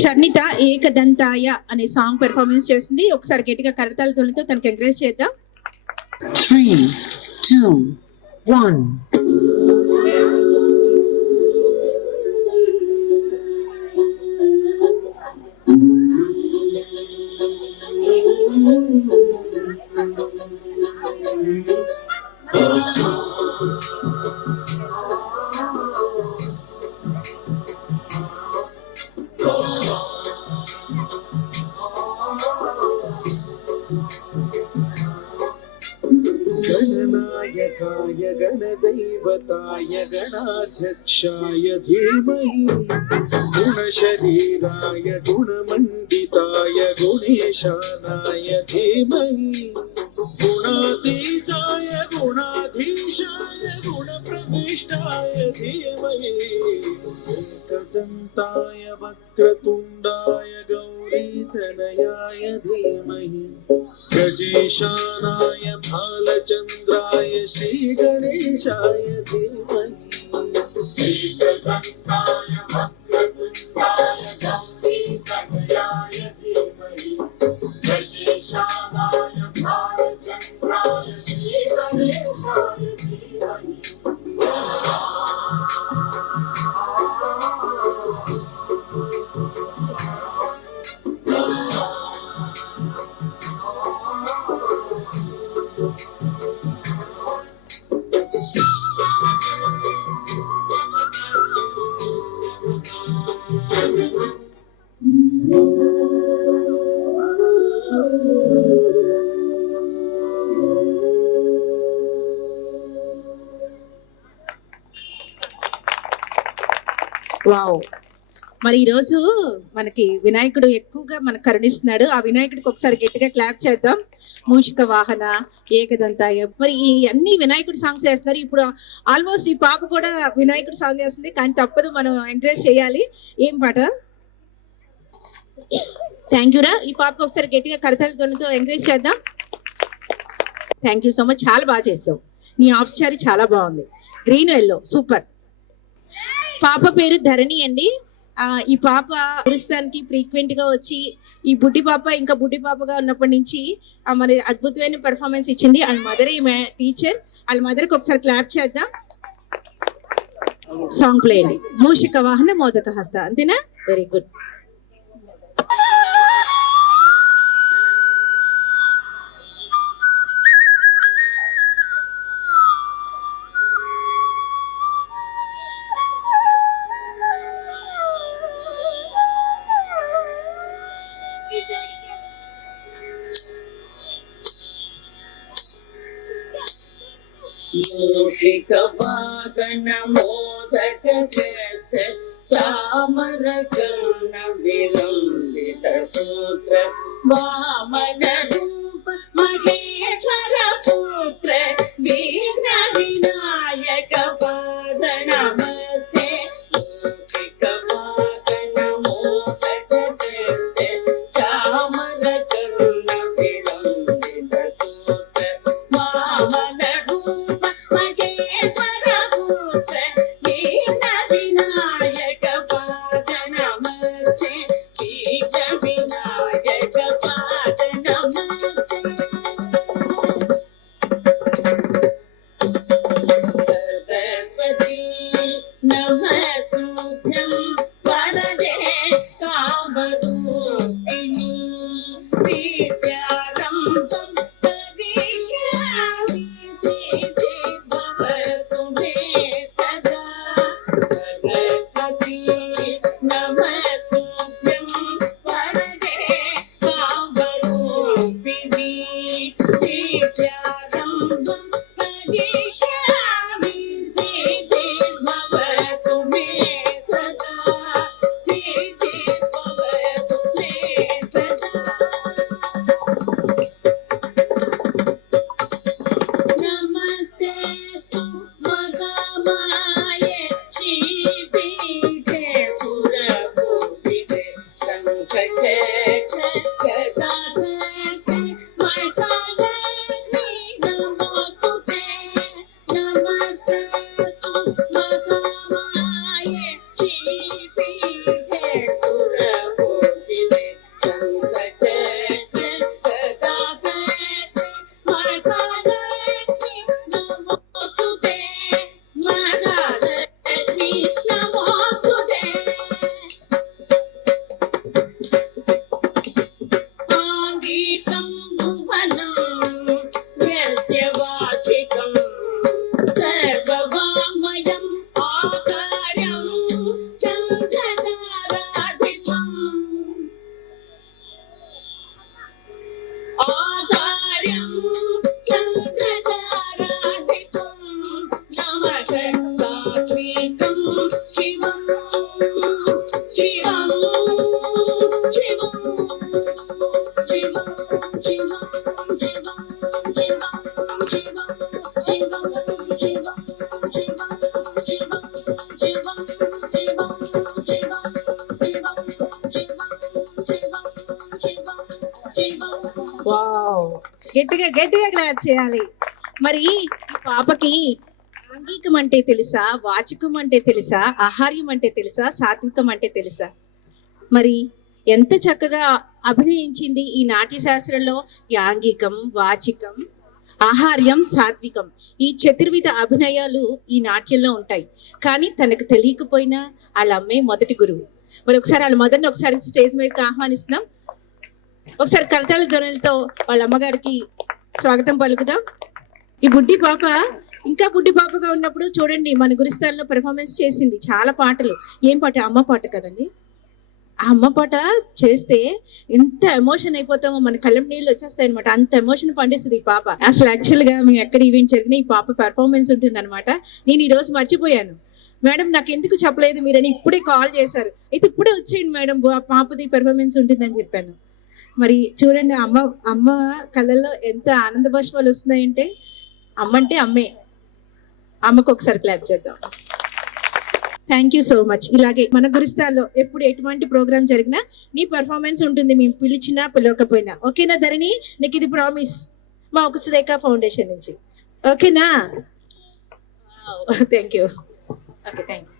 షర్ణిత ఏకదంతాయ అనే song performance చేస్తుంది. ఒకసారి గట్టిగా కరతాళతోలతో తనకి ఎంకరేజ్ చేద్దాం. 3, 2, 1. गणनायकाय गणदैवताय गणाध्यक्षाय धीमहि गुणशरीराय गुणमण्डिताय गुणेशानाय धीमहि गुणातीताय गुणाधीशाय गुणप्रविष्टाय धीमहि एकदन्ताय वक्रतुण्डाय गौरीतनयाय धीमहि गजेशानाय भालचन्द्राय श्रीगणेशाय धीमहि एकदन्ताय वक्रतुण्डाय गौरीतनयाय धीमहि गजेशानाय भालचन्द्राय श्रीगणेशाय धीमहि. వావ్. మరి ఈరోజు మనకి వినాయకుడు ఎక్కువగా మనకు కరుణిస్తున్నాడు. ఆ వినాయకుడికి ఒకసారి గట్టిగా క్లాప్ చేద్దాం. మూషిక వాహన ఏకదంతాయ. మరి ఈ అన్ని వినాయకుడి సాంగ్స్ వేస్తున్నారు. ఇప్పుడు ఆల్మోస్ట్ ఈ పాప కూడా వినాయకుడి సాంగ్ వేస్తుంది, కానీ తప్పదు, మనం ఎంకరేజ్ చేయాలి. ఏం పాట? థ్యాంక్ యూ రా. ఈ పాపకు ఒకసారి గట్టిగా కరతాళతో ఎంకరేజ్ చేద్దాం. Thank you so much. చాలా బాగా చేసావు. నీ ఆఫ్ శారీ చాలా బాగుంది, గ్రీన్ ఎల్లో, సూపర్. పాప పేరు ధరణి అండి. ఈ పాప గురుస్థానికి ఫ్రీక్వెంట్ గా వచ్చి ఈ బుడ్డి పాప ఇంకా బుడ్డి పాపగా ఉన్నప్పటి నుంచి మరి అద్భుతమైన పెర్ఫార్మెన్స్ ఇచ్చింది. వాళ్ళ మదర్ ఈమె టీచర్. వాళ్ళ మదర్కి ఒకసారి క్లాప్ చేద్దాం. సాంగ్ ప్లే అండి. మూషిక వాహన మోదక హస్త. అంతేనా? Very good. మూషిక వాహన మోదక హస్త చామర కర్ణ విలంబిత సూత్ర వామన రూప మహేశ్వర పుత్ర విఘ్న వినాయక పాద నమస్తే. మూషిక వాహన మోదక హస్త చామర కర్ణ విలంబిత సూత్ర వామన Namaste. గట్టిగా గట్టిగా క్లాప్ చేయాలి. మరి ఈ పాపకి ఆంగికం అంటే తెలుసా, వాచకం అంటే తెలుసా, ఆహార్యం అంటే తెలుసా, సాత్వికం అంటే తెలుసా? మరి ఎంత చక్కగా అభినయించింది ఈ నాట్య శాస్త్రంలో. యాంగికం, వాచికం, ఆహార్యం, సాత్వికం, ఈ చతుర్విధ అభినయాలు ఈ నాట్యంలో ఉంటాయి. కానీ తనకు తెలియకపోయినా వాళ్ళ అమ్మే మొదటి గురువు. మరి ఒకసారి వాళ్ళ మదర్ని ఒకసారి స్టేజ్ మీదకి ఆహ్వానిస్తున్నాం. ఒకసారి కరతాళ ధ్వనులతో వాళ్ళ అమ్మగారికి స్వాగతం పలుకుదాం. ఈ బుడ్డి పాప ఇంకా బుడ్డి పాపగా ఉన్నప్పుడు చూడండి మన గురుస్థానంలో పెర్ఫార్మెన్స్ చేసింది చాలా పాటలు. ఏం పాట? అమ్మ పాట కదండి. ఆ అమ్మ పాట చేస్తే ఎంత ఎమోషన్ అయిపోతామో, మన కళ్ళం నీళ్ళు వచ్చేస్తాయి అనమాట. అంత ఎమోషన్ పండిస్తుంది ఈ పాప. అసలు యాక్చువల్ గా మేము ఎక్కడ ఈవెంట్ జరిగినా ఈ పాప పెర్ఫార్మెన్స్ ఉంటుంది అనమాట. నేను ఈ రోజు మర్చిపోయాను. మేడం నాకు ఎందుకు చెప్పలేదు మీరని ఇప్పుడే కాల్ చేశారు. అయితే ఇప్పుడే వచ్చేయండి మేడం, పాపది పెర్ఫార్మెన్స్ ఉంటుందని చెప్పాను. మరి చూడండి అమ్మ కళ్ళల్లో ఎంత ఆనంద బాష్పాలు వస్తున్నాయంటే, అమ్మ అంటే అమ్మే. అమ్మకు ఒకసారి క్లాప్ చేద్దాం. Thank you so much. ఇలాగే మన గురుస్థాల్లో ఎప్పుడు ఎటువంటి ప్రోగ్రామ్ జరిగినా నీ పెర్ఫార్మెన్స్ ఉంటుంది, మేము పిలిచినా పిలవకపోయినా. ఓకేనా ధరణి? నీకు ఇది ప్రామిస్ మా ఒక సురేఖ ఫౌండేషన్ నుంచి. ఓకేనా? Thank you. Okay, thank you.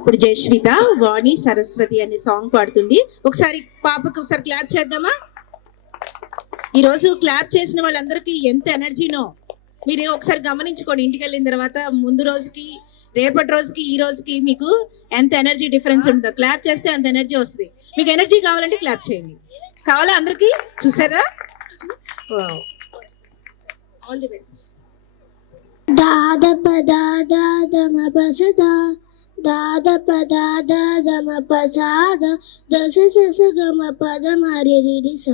ఇప్పుడు జయశ్విత వాణి సరస్వతి అనే సాంగ్ పాడుతుంది. ఒకసారి పాపకి ఒకసారి క్లాప్ చేద్దామా? ఈరోజు క్లాప్ చేసిన వాళ్ళందరికీ ఎంత ఎనర్జీనో మీరు ఒకసారి గమనించుకోండి. ఇంటికి వెళ్ళిన తర్వాత ముందు రోజుకి, రేపటి రోజుకి, ఈ రోజుకి మీకు ఎంత ఎనర్జీ డిఫరెన్స్ ఉంటుందో. క్లాప్ చేస్తే అంత ఎనర్జీ వస్తుంది. మీకు ఎనర్జీ కావాలంటే క్లాప్ చేయండి. కావాలా అందరికీ? చూసారా? All the best. దాద పదాద మపసదా దాద పదాద మపసాద దశ సస గమ పద మరి రిస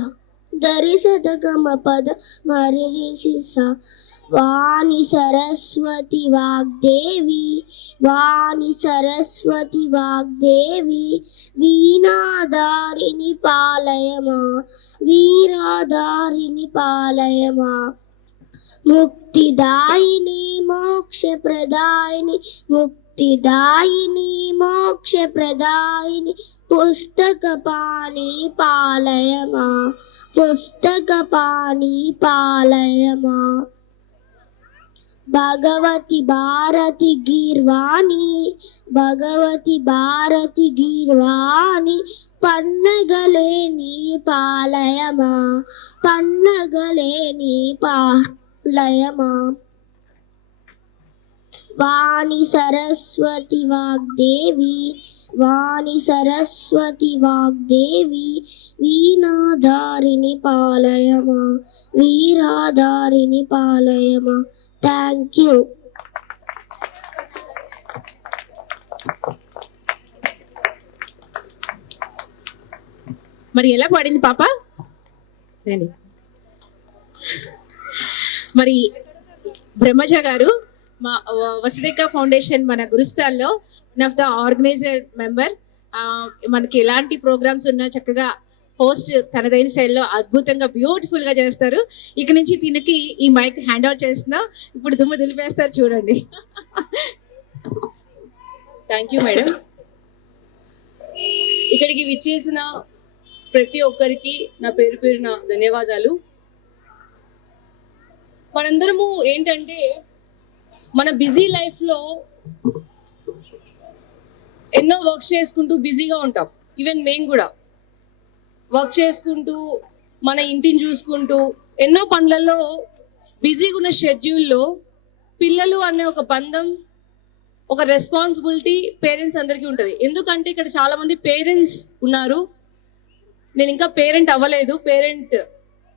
దరి సద గమ పద మరి రిస వాణి సరస్వతి వాగ్దేవి వాణి సరస్వతి వాగ్దేవి వీణాధారిణి పాలయమా వీరాధారిణి పాలయమా ముక్తిదాయిని మోక్షప్రదాయిని ముక్తిదాయిని మోక్షప్రదాయిని పుస్తకపాణి పాలయమా పుస్తకపాణి పాలయమా భగవతి భారతి గీర్వాణి భగవతి భారతి గీర్వాణి పన్నగలేని పాలయమా పన్నగలేని పాలయమా వాణి సరస్వతి వాగ్దేవి వాణి సరస్వతి వాగ్దేవి వీణాధారిణి పాలయమా వీరాధారిణి పాలయమా. Thank you. మరి ఎలా పాడింది పాప? రండి. మరి బ్రహ్మజ గారు మా వసుదేక ఫౌండేషన్ మన గురుస్థాల్లో one of the organizer member. మనకి ఎలాంటి ప్రోగ్రామ్స్ ఉన్నా చక్కగా హోస్ట్ తనదైన శైలిలో అద్భుతంగా బ్యూటిఫుల్ గా చేస్తారు. ఇక నుంచి తినకి ఈ మైక్ హ్యాండ్ అవుట్ చేస్తున్నా. ఇప్పుడు దుమ్ము దులిపేస్తారు చూడండి. Thank you madam. ఇక్కడికి విచ్చేసిన ప్రతి ఒక్కరికి నా పేరు పేరున ధన్యవాదాలు. మనందరము ఏంటంటే మన బిజీ లైఫ్లో ఎన్నో వర్క్స్ చేసుకుంటూ బిజీగా ఉంటాం. ఈవెన్ మేము కూడా వర్క్ చేసుకుంటూ మన ఇంటిని చూసుకుంటూ ఎన్నో పనులలో బిజీగా ఉన్న షెడ్యూల్లో పిల్లలు అనే ఒక బంధం, ఒక రెస్పాన్సిబిలిటీ పేరెంట్స్ అందరికీ ఉంటుంది. ఎందుకంటే ఇక్కడ చాలా మంది పేరెంట్స్ ఉన్నారు. నేను ఇంకా పేరెంట్ అవ్వలేదు, పేరెంట్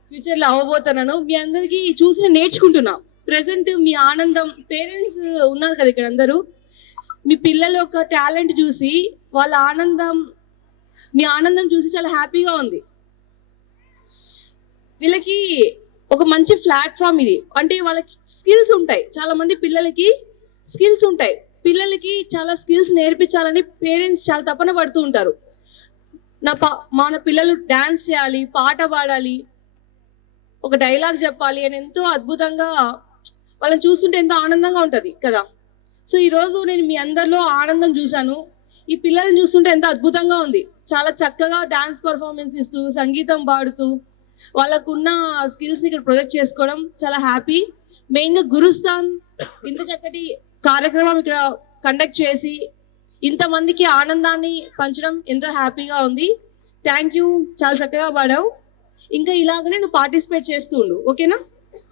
ఫ్యూచర్లో అవ్వబోతున్నాను. మీ అందరికీ చూసి నేర్చుకుంటున్నా. ప్రెసెంట్ మీ ఆనందం, పేరెంట్స్ ఉన్నారు కదా ఇక్కడ అందరూ, మీ పిల్లల యొక్క టాలెంట్ చూసి వాళ్ళ ఆనందం, మీ ఆనందం చూసి చాలా హ్యాపీగా ఉంది. వీళ్ళకి ఒక మంచి ప్లాట్ఫామ్ ఇది. అంటే వాళ్ళకి స్కిల్స్ ఉంటాయి. చాలా మంది పిల్లలకి స్కిల్స్ ఉంటాయి. పిల్లలకి చాలా స్కిల్స్ నేర్పించాలని పేరెంట్స్ చాలా తపన పడుతూ ఉంటారు. మన పిల్లలు డాన్స్ చేయాలి, పాట పాడాలి, ఒక డైలాగ్ చెప్పాలి అని ఎంతో అద్భుతంగా వాళ్ళని చూస్తుంటే ఎంతో ఆనందంగా ఉంటుంది కదా. సో ఈరోజు నేను మీ అందరిలో ఆనందం చూశాను. ఈ పిల్లల్ని చూస్తుంటే ఎంతో అద్భుతంగా ఉంది. చాలా చక్కగా డాన్స్ పర్ఫార్మెన్స్ ఇస్తూ, సంగీతం పాడుతూ, వాళ్ళకున్న స్కిల్స్ని ఇక్కడ ప్రొజెక్ట్ చేసుకోవడం చాలా హ్యాపీ. మెయిన్గా గురుస్థాన్ ఇంత చక్కటి కార్యక్రమం ఇక్కడ కండక్ట్ చేసి ఇంతమందికి ఆనందాన్ని పంచడం ఎంతో హ్యాపీగా ఉంది. థ్యాంక్ యూ, చాలా చక్కగా పాడావు. ఇంకా ఇలాగనే నువ్వు పార్టిసిపేట్ చేస్తూ ఉండు, ఓకేనా?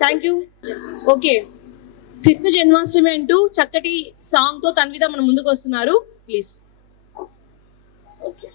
Thank you. Okay, Krishna Janmashtami అంటూ చక్కటి సాంగ్తో తన్విత మన ముందుకు వస్తున్నారు, ప్లీజ్. ఓకే,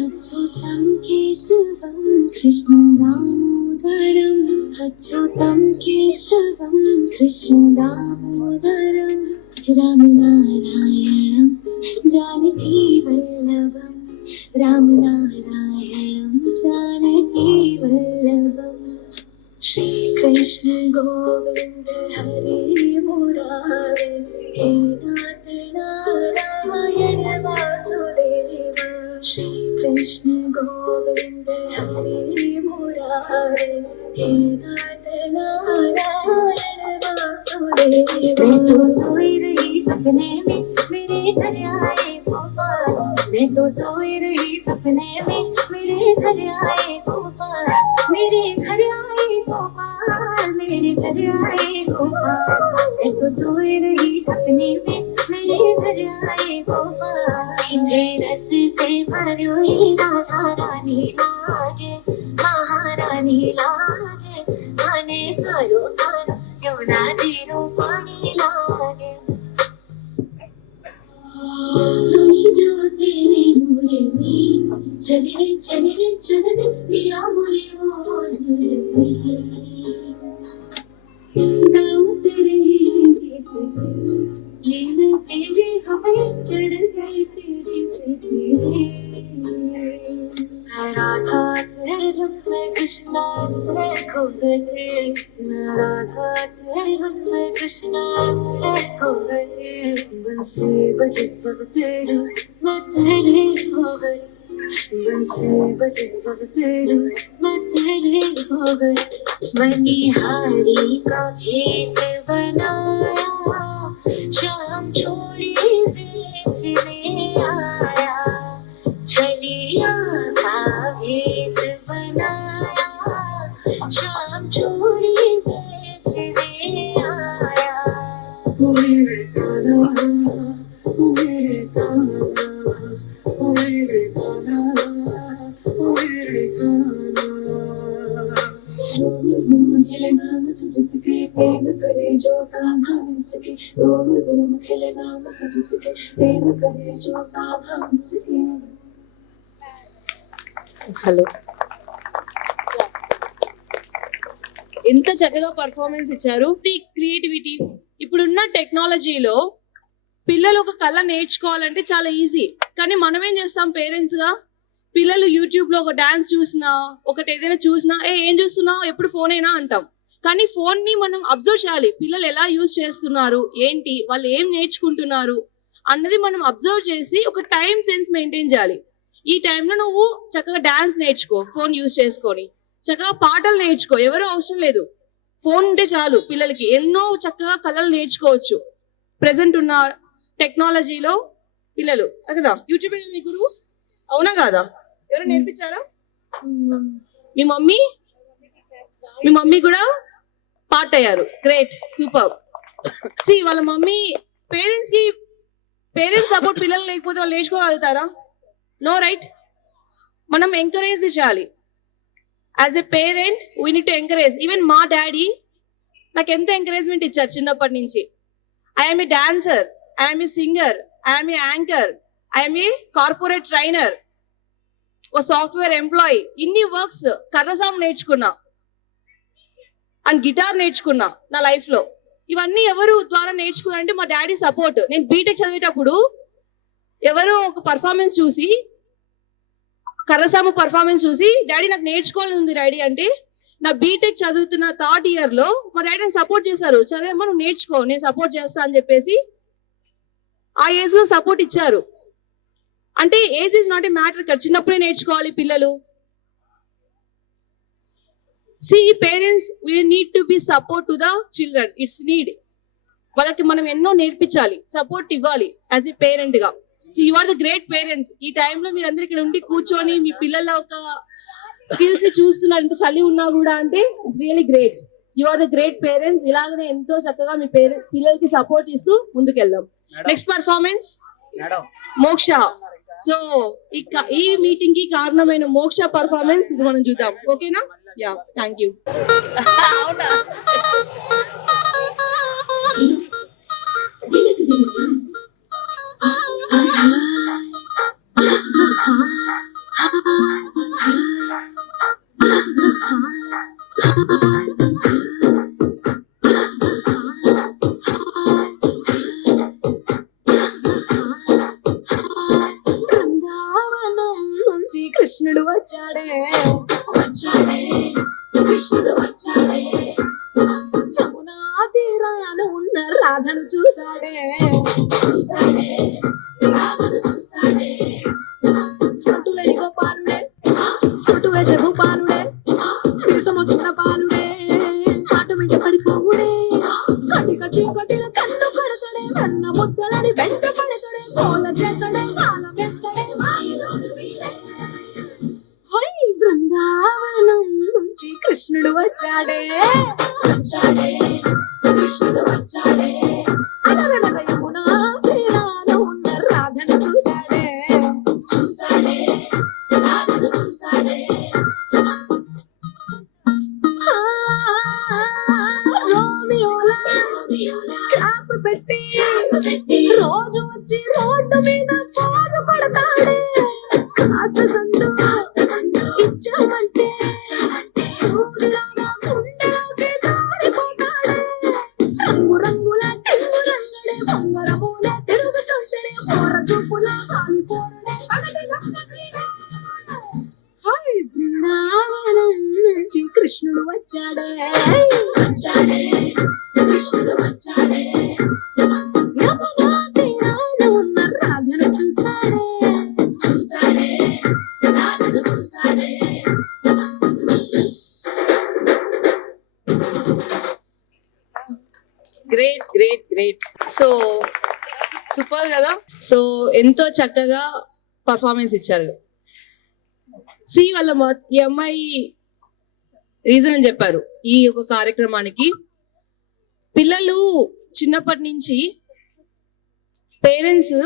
अच्युतं केशवं कृष्णं दामोदरं अच्युतं केशवं कृष्णं दामोदरं रामनारायणं जानकीवल्लभं रामनारायणं जानकीवल्लभं श्रीकृष्ण गोविन्द हरे मुरारे हे नाथ नारायण वासुदेव श्रीकृष्ण गोविन्द हरे मुरारे हे नाथ नारायण वासुदेव। मैं तो सोई रही सपने में मेरे घर आए गोपाल, मैं तो सोई रही सपने में मेरे घर आए गोपाल, मेरे घर आए गोपाल, मेरे घर आए गोपाल, मैं तो सोई रही सपने में मेरे घर आए गोपाल। मीठे रस से भरी राधा रानी लाज, महारानी लाज, माने सारो तारो क्यों ना जीरो पानी लाज। सुनी जो तेरे मुरे में चले रे चले रे चले रे पिया मुरे वो झूलती गाँव तेरे गीत ये मैं तेरे हवाई चढ़ गई तेरी तेरे राधा तेरे धुन में कृष्णा से खो गए, राधा तेरे धुन में कृष्णा से खो गए, बंसी बजे जब तेरे मैं तेरे हो गई, बंसी बजे जब तेरे मैं तेरे हो गई। मनिहारी का भेष बनाया शाम चूड़ी बेचने आया, छलिया का भेष बनाया शाम चूड़ी बेचने आया। मेरे काना मेरे काना मेरे काना मेरे काना रोम खेले नाम सज सके प्रेम करे जो काम हम सके, रोम रोम खेले नाम सज सके प्रेम करे जो काम हम सके। హలో, ఎంత చక్కగా పర్ఫార్మెన్స్ ఇచ్చారు. ఈ క్రియేటివిటీ ఇప్పుడున్న టెక్నాలజీలో పిల్లలు ఒక కళ నేర్చుకోవాలంటే చాలా ఈజీ, కానీ మనం ఏం చేస్తాం పేరెంట్స్ గా, పిల్లలు యూట్యూబ్ లో ఒక డాన్స్ చూసినా ఒకటి ఏదైనా చూసినా ఏం చూస్తున్నావు ఎప్పుడు ఫోన్ అయినా అంటాం. కానీ ఫోన్ ని మనం అబ్జర్వ్ చేయాలి, పిల్లలు ఎలా యూజ్ చేస్తున్నారు ఏంటి, వాళ్ళు ఏం నేర్చుకుంటున్నారు అన్నది మనం అబ్జర్వ్ చేసి ఒక టైం సెన్స్ మెయింటైన్ చేయాలి. ఈ టైంలో నువ్వు చక్కగా డాన్స్ నేర్చుకో, ఫోన్ యూజ్ చేసుకొని చక్కగా పాటలు నేర్చుకో, ఎవరు అవసరం లేదు, ఫోన్ ఉంటే చాలు. పిల్లలకి ఎన్నో చక్కగా కళలు నేర్చుకోవచ్చు ప్రెసెంట్ ఉన్న టెక్నాలజీలో. పిల్లలు కదా యూట్యూబ్ మీ గురువు, అవునా కాదా? ఎవరు నేర్పించారా? మీ మమ్మీ కూడా పార్ట్ అయ్యారు, గ్రేట్, సూపర్. సి వాళ్ళ మమ్మీ పేరెంట్స్ సపోర్ట్ పిల్లలు లేకపోతే వాళ్ళు నేర్చుకోగలుగుతారా? No, right? మనం ఎంకరేజ్ చేయాలి. As a parent we need to encourage. Even మా డాడీ నాకు ఎంతో ఎంకరేజ్మెంట్ ఇచ్చారు చిన్నప్పటి నుంచి. I'm a dancer, I'm a singer, I'm a anchor, I'm a corporate trainer, ఓ సాఫ్ట్వేర్ ఎంప్లాయీ, ఇన్ని వర్క్స్. కర్రసాము నేర్చుకున్నా అండ్ గిటార్ నేర్చుకున్నా నా లైఫ్ లో. ఇవన్నీ ఎవరు ద్వారా నేర్చుకున్నా అంటే మా డాడీ సపోర్ట్. నేను బీటెక్ చదివేటప్పుడు ఎవరో ఒక పర్ఫార్మెన్స్ చూసి, కర్రసాము పర్ఫార్మెన్స్ చూసి, డాడీ నాకు నేర్చుకోవాలని ఉంది డాడీ అంటే, నా బీటెక్ చదువుతున్న థర్డ్ ఇయర్ లో మా డాడీ నాకు సపోర్ట్ చేశారు. సరే అమ్మా నువ్వు నేర్చుకో, నేను సపోర్ట్ చేస్తా అని చెప్పేసి ఆ ఏజ్ లో సపోర్ట్ ఇచ్చారు. అంటే age is not a matter కదా, చిన్నప్పుడే నేర్చుకోవాలి పిల్లలు. See parents we need to be support to the children, it's need. వాళ్ళకి మనం ఎన్నో నేర్పించాలి, సపోర్ట్ ఇవ్వాలి యాజ్ ఏ పేరెంట్ గా. So you are the great parents. ఈ టైంలో మీరు అందరు ఇక్కడ ఉండి కూర్చొని మీ పిల్లల ఒక స్కిల్స్ ని చూస్తున్నారు, ఇంత చలి ఉన్నా కూడా, అంటే it's really great. You are the great parents. ఇలాగనే ఎంతో చక్కగా మీ పిల్లలకి సపోర్ట్ ఇస్తూ ముందుకెళ్దాం. Next performance Moksha. సో ఈ మీటింగ్ కి కారణమైన మోక్ష పర్ఫార్మెన్స్ ఇప్పుడు మనం చూద్దాం. ఓకేనా? Yeah, thank you. బృందావనం నుంచి కృష్ణుడు వచ్చాడే వచ్చాడే కృష్ణుడు వచ్చాడే, యమునా తీరాన ఉన్న రాధను చూసాడే చూసాడే రాధను చూసాడే, చుట్టు లేని గోపాలుడే చుట్టు వేసే భూపాలుడే, విషం వచ్చిన పాలుడే ఆట వెంట పడిపోవుడే, కటిక చీకటిన కన్ను కొడతాడే, కన్న ముద్దలని వెంట పడతాడే, కోల చేస్తాడే కాలం వేస్తాడే, మాయలోడు వీడే. హై బృందావనం నుంచి కృష్ణుడు వచ్చాడే వచ్చాడే కృష్ణుడు వచ్చాడే, అలరల యమునా తీరాన ఉన్న రాధను చూసాడే చూసాడే రాధను చూసాడే. రోమియోలా క్లాప్ పెట్టి రోజు వచ్చి రోడ్డు మీద పోజు కొడతాడే, కాస్త సందు ఇచ్చామంటే సూర్యులాగా గుండెలోకి జారిపోతాడే, రంగు రంగుల తెలుగు రంగులే బొంగరమూలే తిరుగుతుంటేనే పోర చూపులా కాలిపోరడే. హై బృందావనం నుంచి కృష్ణుడు వచ్చాడే వచ్చాడే కృష్ణుడు వచ్చాడే, యమునా తీరాన ఉన్న రాధను చూసాడే చూసాడే రాధను చూసాడే. Great great great. So super కదా. సో ఎంతో చక్కగా పర్ఫార్మెన్స్ ఇచ్చారు. సి వాళ్ళ ఈ అమ్మాయి రీజన్ అని చెప్పారు ఈ ఒక కార్యక్రమానికి. పిల్లలు చిన్నప్పటి నుంచి పేరెంట్స్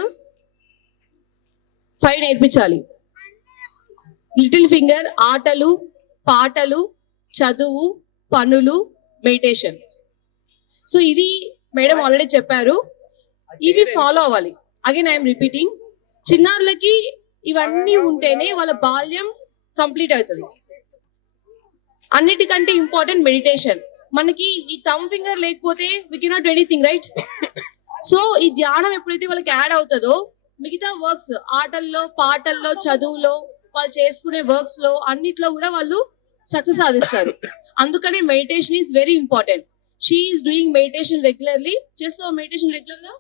5 నేర్పించాలి. లిటిల్ ఫింగర్, ఆటలు, పాటలు, చదువు, పనులు, మెడిటేషన్. సో ఇది మేడం ఆల్రెడీ చెప్పారు, ఇవి ఫాలో అవ్వాలి. అగైన్ ఐఎమ్ రిపీటింగ్, చిన్నారులకి ఇవన్నీ ఉంటేనే వాళ్ళ బాల్యం కంప్లీట్ అవుతుంది. అన్నిటికంటే ఇంపార్టెంట్ మెడిటేషన్. మనకి ఈ థమ్ ఫింగర్ లేకపోతే we cannot do anything, right? So ఈ ధ్యానం ఎప్పుడైతే వాళ్ళకి యాడ్ అవుతుందో మిగతా వర్క్స్, ఆటల్లో, పాటల్లో, చదువులో, వాళ్ళు చేసుకునే వర్క్స్ లో అన్నిట్లో కూడా వాళ్ళు సక్సెస్ సాధిస్తారు. అందుకనే meditation is very important. She is doing meditation regularly. చేస్తావు మెడిటేషన్ రెగ్యులర్ గా?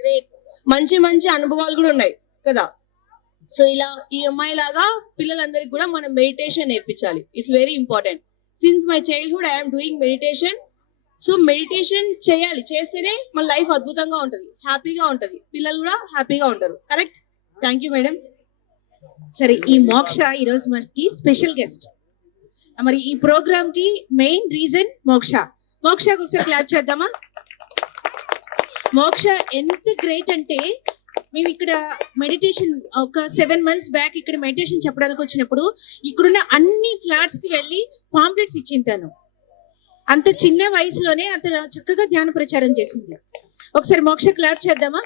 గ్రేట్. మంచి మంచి అనుభవాలు కూడా ఉన్నాయి కదా. సో ఇలా ఈ అమ్మాయి లాగా పిల్లలందరికీ కూడా మనం మెడిటేషన్ నేర్పించాలి. It's very important. Since my childhood I'm doing meditation. So meditation చేయాలి, చేస్తేనే మన లైఫ్ అద్భుతంగా ఉంటుంది, హ్యాపీగా ఉంటుంది, పిల్లలు కూడా హ్యాపీగా ఉంటారు. కరెక్ట్? Thank you madam. సరే, ఈ మోక్ష ఈరోజు మనకి స్పెషల్ గెస్ట్. మరి ఈ ప్రోగ్రామ్ కి మెయిన్ రీజన్ మోక్ష. మోక్షకు ఒకసారి క్లాప్ చేద్దామా? మోక్ష ఎంత గ్రేట్ అంటే, మేము ఇక్కడ మెడిటేషన్ ఒక 7 months బ్యాక్ ఇక్కడ మెడిటేషన్ చెప్పడానికి వచ్చినప్పుడు ఇక్కడున్న అన్ని ఫ్లాట్స్ కి వెళ్ళి పాంప్లెట్స్ ఇచ్చింది తను. అంత చిన్న వయసులోనే అంత చక్కగా ధ్యాన ప్రచారం చేసింది. ఒకసారి మోక్ష క్లాప్ చేద్దామా?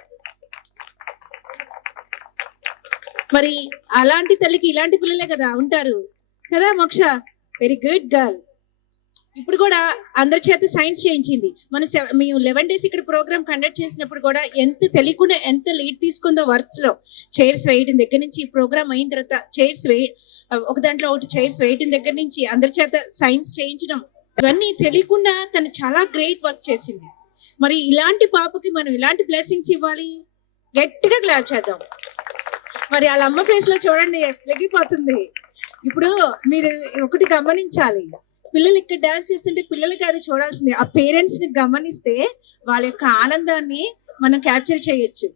మరి అలాంటి తల్లికి ఇలాంటి పిల్లలే కదా ఉంటారు కదా మోక్ష. Very good girl. ఇప్పుడు కూడా అందరి చేత సైన్స్ చేయించింది. మేము 11 days ఇక్కడ ప్రోగ్రామ్ కండక్ట్ చేసినప్పుడు కూడా ఎంత తెలియకుండా ఎంత లీడ్ తీసుకుందో వర్క్స్ లో. చైర్స్ వేయడం దగ్గర నుంచి, ఈ ప్రోగ్రామ్ అయిన తర్వాత చైర్స్ ఒక దాంట్లో ఒకటి చైర్స్ వేయడం దగ్గర నుంచి అందరి చేత సైన్స్ చేయించడం, ఇవన్నీ తెలియకుండా తను చాలా గ్రేట్ వర్క్ చేసింది. మరి ఇలాంటి పాపకి మనం ఇలాంటి బ్లెస్సింగ్స్ ఇవ్వాలి. గట్టిగా క్లాప్ చేద్దాం. మరి వాళ్ళ అమ్మ ఫేస్ లో చూడండి లెగిపోతుంది. ఇప్పుడు మీరు ఒకటి గమనించాలి, పిల్లలు ఇక్కడ డాన్స్ చేస్తుంటే పిల్లలకి అది చూడాల్సింది. ఆ పేరెంట్స్ ని గమనిస్తే వాళ్ళ యొక్క ఆనందాన్ని మనం క్యాప్చర్ చేయొచ్చు.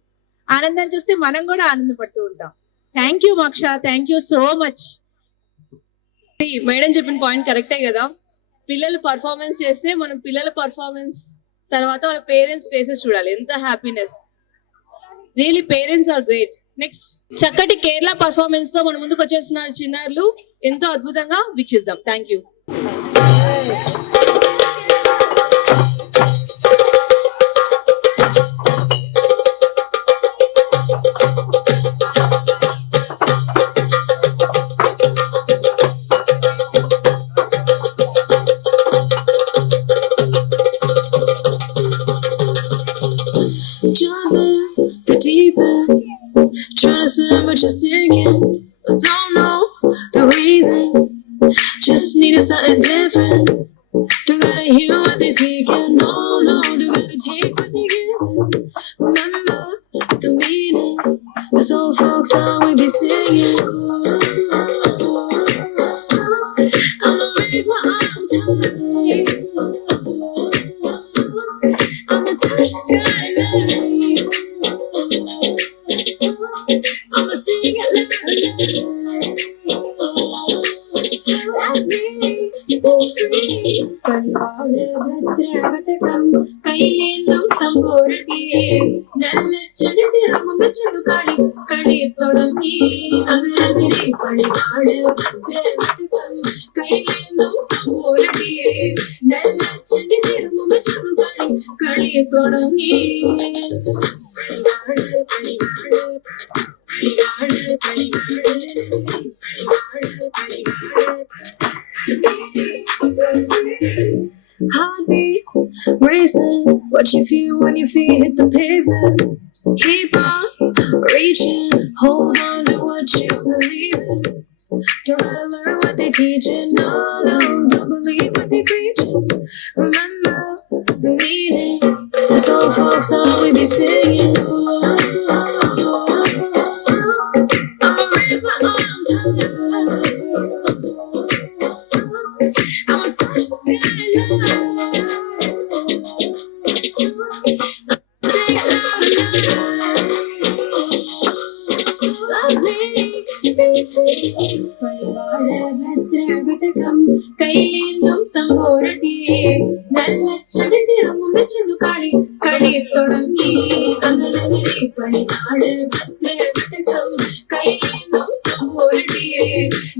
ఆనందాన్ని చూస్తే మనం కూడా ఆనందపడుతూ ఉంటాం. థ్యాంక్ యూ మోక్ష, thank you so much. Madam చెప్పిన పాయింట్ కరెక్టే కదా. పిల్లలు పర్ఫార్మెన్స్ చేస్తే మనం పిల్లల పర్ఫార్మెన్స్ తర్వాత వాళ్ళ పేరెంట్స్ ఫేసెస్ చూడాలి. ఎంత happiness. Really parents are great. Next చక్కటి కేరళ పర్ఫార్మెన్స్ తో మన ముందుకు వచ్చేస్తున్నారు చిన్నారులు. ఎంతో అద్భుతంగా వీక్షిద్దాం. Thank you. Jumping the deep end, trying to swim but you're sinking. I don't know the reason, just needed something different. Don't gotta hear what they speaking, no, don't gotta take what they give. Remember the meaning, this old folk song we be singing. I'ma raise my arms high, I'ma touch the skyline, I'ma sing it loud. Let me be free. భద్రవటకం కైలేందం తంబోరటి నల్లచ్చడి సిరముగ చెరుకాడి kadhi తొడంగి అగలగిరి పడివాడు భద్రవటకం కైలేందం తంబోరటి నల్లచ్చడి సిరముగ చెరుకాడి kadhi తొడంగి పడివాడు పడివాడు పడివాడు పడివాడు Heartbeat racing, what you feel when your feet hit the pavement. Keep on reaching, hold on to what you believe in. Don't gotta learn what they teaching, no, no, don't believe what they preaching. Remember the meaning, this old folk song we be singing. I'ma raise my arms high, I'ma touch the skyline. Sing it loud enough. Love me, be free. పరివార భద్రవటకం కైలేందం తంబోరటి నల్లచ్చడి సిరముగ చెరుకాడి కడి తొడంగి అగలగిరి పడివాడు భద్రవటకం కైలేందం తంబోరటి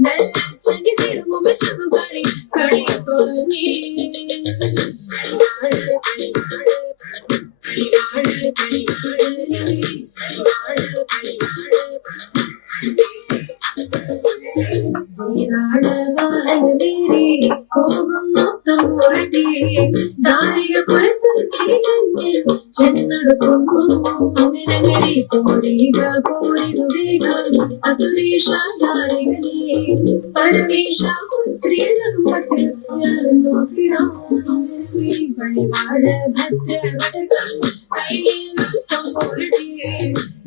నల్లచ్చడి సిరముగ చెరుకాడి కడి తొడంగి పడివాడు పడివాడు పడివాడు పడివాడు పడివాడు దారిగా చిన్నడు పొంగురి పోడిగా పోయిరు వేగం అసలేష దారిగని పరమేశ పుత్రిలను పడివాడ భద్రవటకం కైలేందం తంబోరటి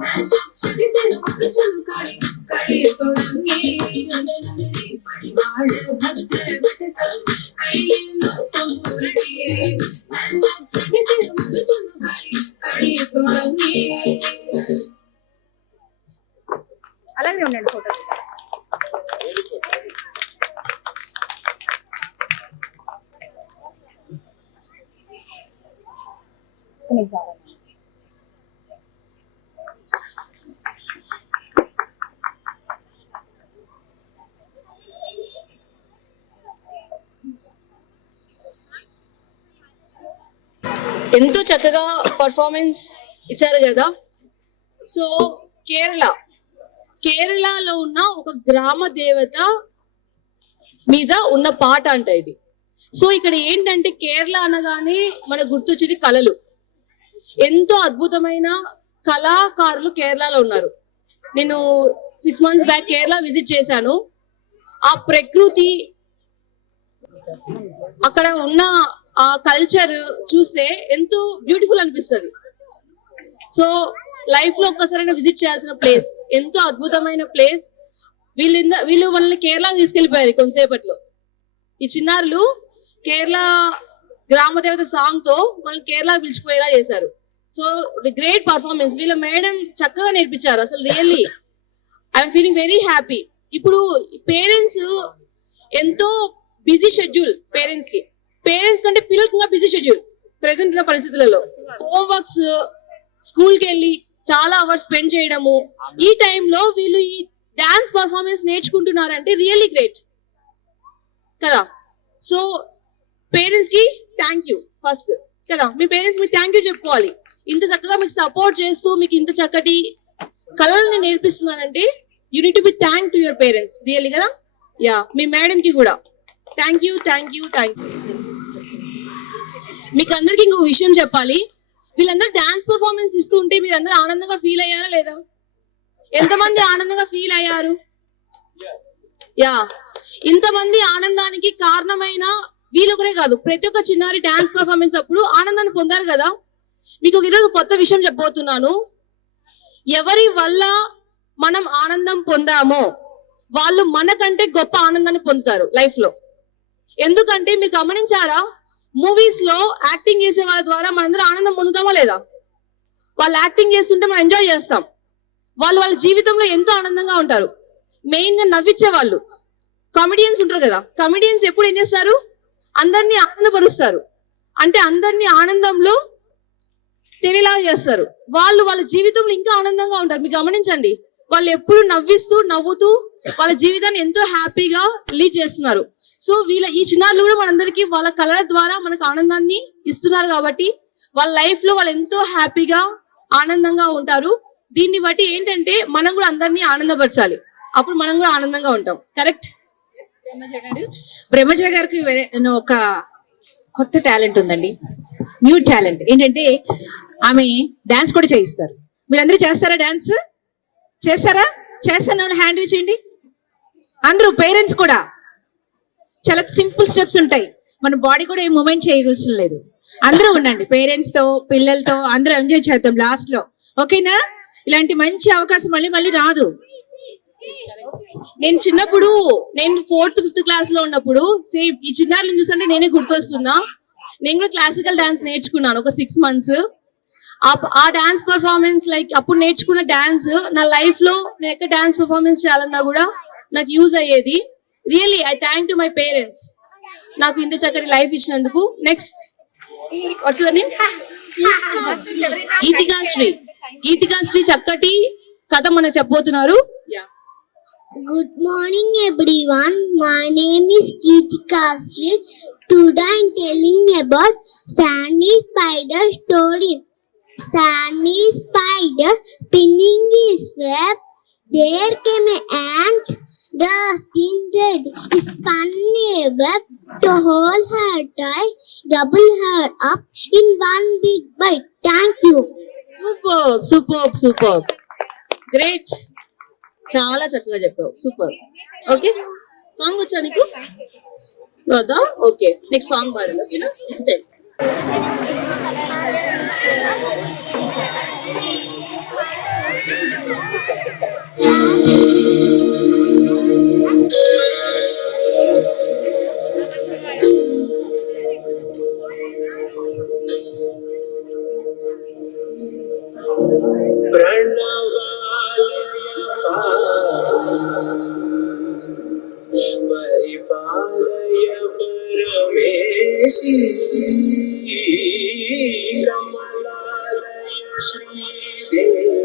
నల్లచ్చడి సిరముగ చెరుకాడి కడి తొడంగి పడివాడ భద్రవటకం కైలేందం తంబోరటి నల్లచ్చడి సిరముగ చెరుకాడి కడి తొడంగి. అలాగే ఉండండి photo. ఎంతో చక్కగా performance ఇచ్చారు కదా. So కేరళలో ఉన్న ఒక గ్రామ దేవత మీద ఉన్న పాట అంట ఇది. సో ఇక్కడ ఏంటంటే కేరళ అనగానే మనకు గుర్తొచ్చేది కళలు. ఎంతో అద్భుతమైన కళాకారులు కేరళలో ఉన్నారు. నేను 6 months బ్యాక్ కేరళ విజిట్ చేశాను. ఆ ప్రకృతి, అక్కడ ఉన్న ఆ కల్చర్ చూస్తే ఎంతో బ్యూటిఫుల్ అనిపిస్తుంది. సో లైఫ్ లో ఒక్కసారైనా విజిట్ చేయాల్సిన ప్లేస్, ఎంతో అద్భుతమైన ప్లేస్. వీళ్ళు మనల్ని కేరళ తీసుకెళ్లిపోయారు కొంతసేపట్లో. ఈ చిన్నారులు కేరళ గ్రామదేవత సాంగ్ తో మనల్ని కేరళ పిలిచిపోయేలా చేశారు. So great performance. వీళ్ళ మేడం చక్కగా నేర్పించారు. అసలు really I'm feeling very happy. ఇప్పుడు పేరెంట్స్ ఎంతో బిజీ షెడ్యూల్, పేరెంట్స్ కంటే పిల్లలకి ఇంకా బిజీ షెడ్యూల్ ప్రెసెంట్ ఉన్న పరిస్థితులలో. హోంవర్క్స్, స్కూల్ కి వెళ్ళి చాలా అవర్స్ స్పెండ్ చేయడము, ఈ టైంలో వీళ్ళు ఈ డాన్స్ పర్ఫార్మెన్స్ నేర్చుకుంటున్నారంటే రియల్లీ గ్రేట్ కదా. సో పేరెంట్స్ కి థ్యాంక్ యూ ఫస్ట్ కదా. మీ పేరెంట్స్ మీకు థ్యాంక్ యూ చెప్పుకోవాలి. ఇంత చక్కగా మీకు సపోర్ట్ చేస్తూ మీకు ఇంత చక్కటి కళల్ని నేర్పిస్తున్నారంటే you need to be thank to your parents really కదా. యా, మీ మేడం కి కూడా థ్యాంక్ యూ. మీకు అందరికి ఇంకొక విషయం చెప్పాలి. వీళ్ళందరూ డాన్స్ పర్ఫార్మెన్స్ ఇస్తుంటే మీరందరూ ఆనందంగా ఫీల్ అయ్యారా లేదా? ఎంతమంది ఆనందంగా ఫీల్ అయ్యారు? యా, ఇంతమంది ఆనందానికి కారణమైన వీళ్ళొకరే కాదు, ప్రతి ఒక్క చిన్నారి డాన్స్ పర్ఫార్మెన్స్ అప్పుడు ఆనందాన్ని పొందారు కదా. మీకు ఈరోజు కొత్త విషయం చెప్పబోతున్నాను. ఎవరి వల్ల మనం ఆనందం పొందామో వాళ్ళు మనకంటే గొప్ప ఆనందాన్ని పొందుతారు లైఫ్ లో. ఎందుకంటే మీరు గమనించారా, మూవీస్ లో యాక్టింగ్ చేసే వాళ్ళ ద్వారా మనందరూ ఆనందం పొందుతామా లేదా? వాళ్ళు యాక్టింగ్ చేస్తుంటే మనం ఎంజాయ్ చేస్తాం. వాళ్ళ జీవితంలో ఎంతో ఆనందంగా ఉంటారు. మెయిన్ గా నవ్వించే వాళ్ళు కామెడియన్స్ ఉంటారు కదా. కామెడియన్స్ ఎప్పుడు ఏం చేస్తారు? అందరినీ ఆనందపరుస్తారు. అంటే అందరినీ ఆనందంలో తెలిలా చేస్తారు. వాళ్ళ జీవితంలో ఇంకా ఆనందంగా ఉంటారు. మీరు గమనించండి, వాళ్ళు ఎప్పుడు నవ్వుతూ వాళ్ళ జీవితాన్ని ఎంతో హ్యాపీగా లీడ్ చేస్తున్నారు. సో ఈ చిన్నారులు కూడా మనందరికీ వాళ్ళ కళల ద్వారా మనకు ఆనందాన్ని ఇస్తున్నారు కాబట్టి వాళ్ళ లైఫ్ లో వాళ్ళు ఎంతో హ్యాపీగా ఆనందంగా ఉంటారు. దీన్ని బట్టి ఏంటంటే మనం కూడా అందరినీ ఆనందపరచాలి, అప్పుడు మనం కూడా ఆనందంగా ఉంటాం. కరెక్ట్? బ్రహ్మజ గారికి ఒక కొత్త టాలెంట్ ఉందండి, న్యూ టాలెంట్. ఏంటంటే ఆమె డాన్స్ కూడా చేయిస్తారు. మీరందరూ చేస్తారా? డాన్స్ చేస్తారా? చేస్తాను హ్యాండ్ చేయండి అందరూ. పేరెంట్స్ కూడా చాలా సింపుల్ స్టెప్స్ ఉంటాయి, మన బాడీ కూడా ఏం మూమెంట్ చేయవలసిన లేదు. అందరూ ఉండండి, పేరెంట్స్ తో పిల్లలతో అందరూ ఎంజాయ్ చేద్దాం లాస్ట్ లో. ఓకేనా? ఇలాంటి మంచి అవకాశం మళ్ళీ రాదు. నేను చిన్నప్పుడు, నేను 4th 5th క్లాస్ లో ఉన్నప్పుడు సేమ్ ఈ చిన్నారులను చూస్తుంటే నేనే గుర్తొస్తున్నా. నేను కూడా క్లాసికల్ డాన్స్ నేర్చుకున్నాను ఒక 6 months. ఆ డాన్స్ పర్ఫార్మెన్స్ అప్పుడు నేర్చుకున్న డాన్స్ నా లైఫ్ లో నేను ఎక్కడ డాన్స్ పర్ఫార్మెన్స్ చేయాలన్నా కూడా నాకు యూజ్ అయ్యేది. Really I thank to my parents, నాకు ఇంత చక్కటి లైఫ్ ఇచ్చినందుకు. Next, what's your name? Geetika Sri చక్కటి కథ మనకు చెప్పబోతున్నారు. Good morning everyone. My name is Geetika Sri. Today I am telling about Sandy Spider story. Sandy Spider spinning his web. There came an ant dressed in red. He spun a web to hold her tight, double her up in one big bite. Thank you. Super great, చాలా చక్కగా చెప్పావు. Super. Okay, song వచ్చా నీకు? రాదా? Okay, next song పాడాలి. ఓకేనా? Next పరిపాలయ పరమేశి కమలాలయ శ్రీదేవి